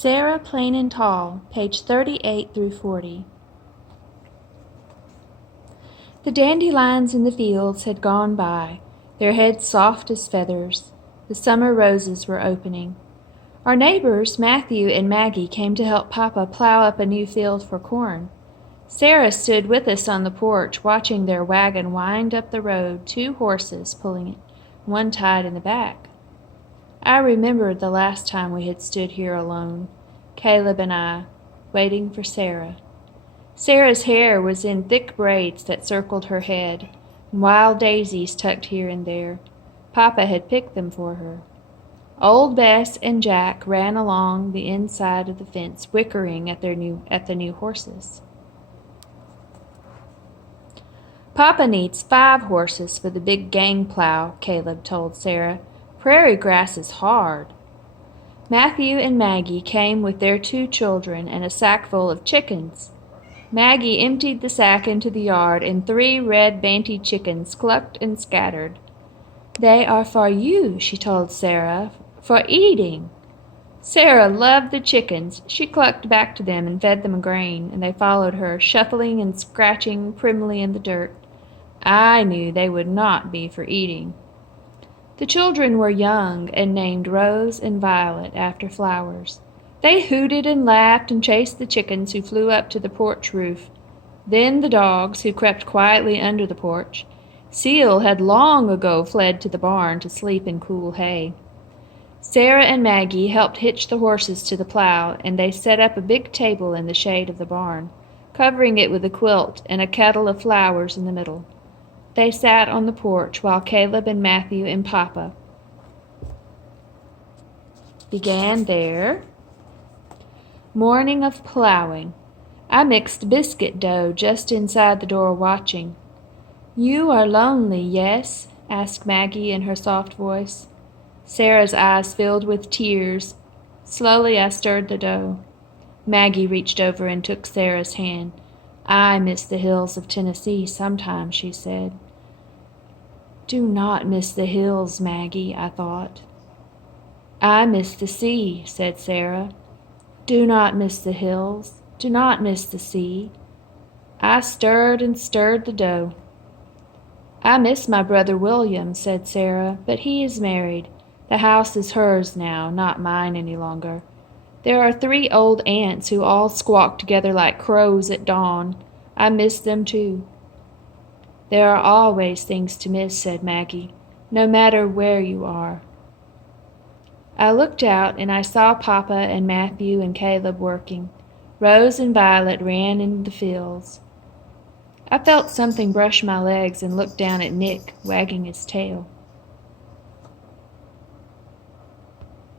Sarah Plain and Tall, page 38 through 40. The dandelions in the fields had gone by, their heads soft as feathers. The summer roses were opening. Our neighbors, Matthew and Maggie, came to help Papa plow up a new field for corn. Sarah stood with us on the porch, watching their wagon wind up the road, 2 horses pulling it, one tied in the back. I remembered the last time we had stood here alone, Caleb and I, waiting for Sarah. Sarah's hair was in thick braids that circled her head, and wild daisies tucked here and there. Papa had picked them for her. Old Bess and Jack ran along the inside of the fence, whickering at the new horses. Papa needs 5 horses for the big gang plow, Caleb told Sarah. Prairie grass is hard. Matthew and Maggie came with their 2 children and a sack full of chickens. Maggie emptied the sack into the yard, and 3 red banty chickens clucked and scattered. "They are for you," she told Sarah, "for eating." Sarah loved the chickens. She clucked back to them and fed them grain, and they followed her, shuffling and scratching primly in the dirt. I knew they would not be for eating. The children were young and named Rose and Violet after flowers. They hooted and laughed and chased the chickens who flew up to the porch roof. Then the dogs, who crept quietly under the porch. Seal had long ago fled to the barn to sleep in cool hay. Sarah and Maggie helped hitch the horses to the plow, and they set up a big table in the shade of the barn, covering it with a quilt and a kettle of flowers in the middle. They sat on the porch while Caleb and Matthew and Papa began their morning of plowing. I mixed biscuit dough just inside the door watching. "You are lonely, yes?" asked Maggie in her soft voice. Sarah's eyes filled with tears. Slowly I stirred the dough. Maggie reached over and took Sarah's hand. "I miss the hills of Tennessee sometimes," she said. "Do not miss the hills, Maggie," I thought. "I miss the sea," said Sarah. "Do not miss the hills. Do not miss the sea." I stirred and stirred the dough. "I miss my brother William," said Sarah, "but he is married. The house is hers now, not mine any longer. There are 3 old aunts who all squawk together like crows at dawn. I miss them too." "There are always things to miss," said Maggie, "no matter where you are." I looked out and I saw Papa and Matthew and Caleb working. Rose and Violet ran in the fields. I felt something brush my legs and looked down at Nick, wagging his tail.